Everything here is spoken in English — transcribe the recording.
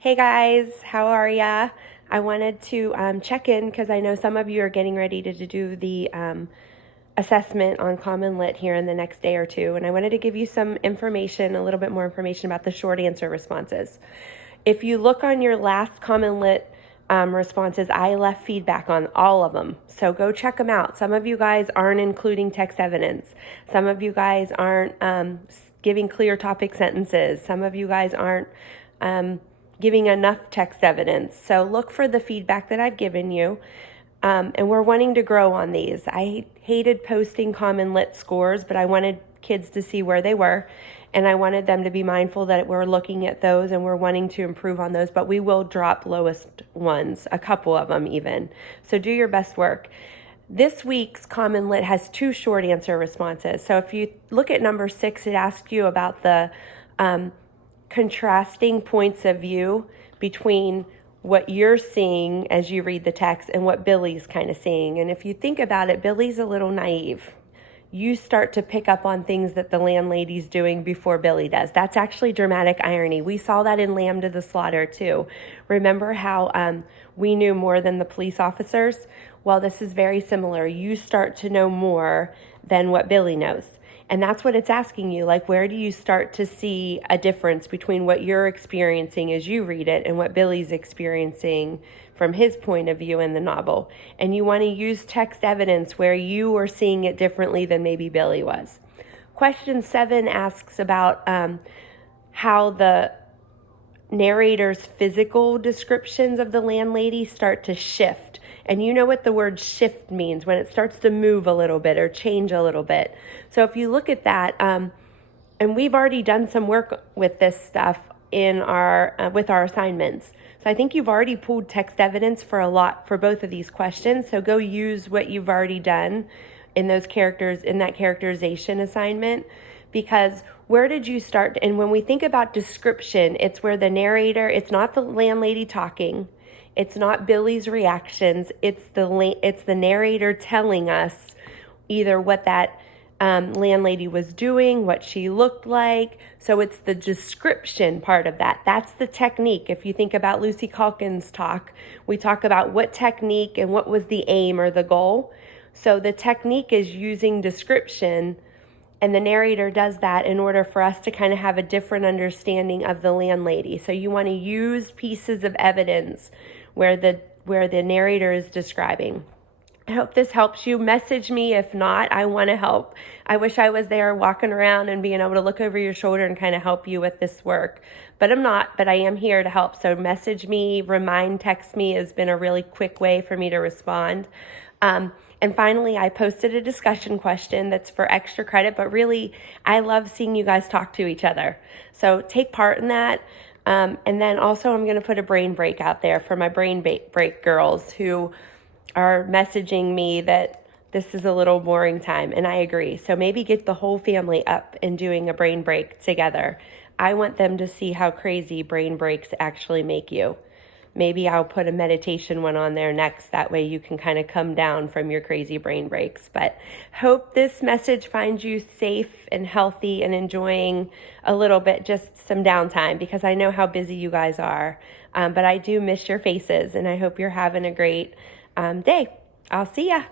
Hey guys, how are ya? I wanted to check in because I know some of you are getting ready to do the assessment on Common Lit here in the next day or two, and I wanted to give you some information, a little bit more information about the short answer responses. If you look on your last Common Lit responses, I left feedback on all of them, so go check them out. Some of you guys aren't including text evidence. Some of you guys aren't giving clear topic sentences. Some of you guys aren't giving enough text evidence. So look for the feedback that I've given you. And we're wanting to grow on these. I hated posting Common Lit scores, but I wanted kids to see where they were. And I wanted them to be mindful that we're looking at those and we're wanting to improve on those, but we will drop lowest ones, a couple of them even. So do your best work. This week's Common Lit has 2 short answer responses. So if you look at number 6, it asks you about the contrasting points of view between what you're seeing as you read the text and what Billy's kind of seeing. And if you think about it, Billy's a little naive. You start to pick up on things that the landlady's doing before Billy does. That's actually dramatic irony. We saw that in Lamb to the Slaughter too. Remember how we knew more than the police officers? Well, this is very similar. You start to know more than what Billy knows. And that's what it's asking you, like, where do you start to see a difference between what you're experiencing as you read it and what Billy's experiencing from his point of view in the novel? And you want to use text evidence where you are seeing it differently than maybe Billy was. Question 7 asks about how the narrator's physical descriptions of the landlady start to shift. And you know what the word shift means, when it starts to move a little bit or change a little bit. So if you look at that, and we've already done some work with this stuff in our with our assignments. So I think you've already pulled text evidence for both of these questions. So go use what you've already done in those characters, in that characterization assignment. Because where did you start? And when we think about description, it's where the narrator, it's not the landlady talking. It's not Billy's reactions. It's the narrator telling us either what that landlady was doing, what she looked like. So it's the description part of that. That's the technique. If you think about Lucy Calkins' talk, we talk about what technique and what was the aim or the goal. So the technique is using description, and the narrator does that in order for us to kind of have a different understanding of the landlady. So you want to use pieces of evidence where the narrator is describing. I hope this helps you. Message me if not. I want to help. I wish I was there walking around and being able to look over your shoulder and kind of help you with this work. But I'm not, but I am here to help. So message me, text me has been a really quick way for me to respond. And finally, I posted a discussion question that's for extra credit, but really, I love seeing you guys talk to each other. So take part in that. And then also I'm going to put a brain break out there for my brain break girls who are messaging me that this is a little boring time, and I agree. So maybe get the whole family up and doing a brain break together. I want them to see how crazy brain breaks actually make you. Maybe I'll put a meditation one on there next. That way you can kind of come down from your crazy brain breaks. But hope this message finds you safe and healthy and enjoying a little bit, just some downtime, because I know how busy you guys are. But I do miss your faces, and I hope you're having a great day. I'll see ya.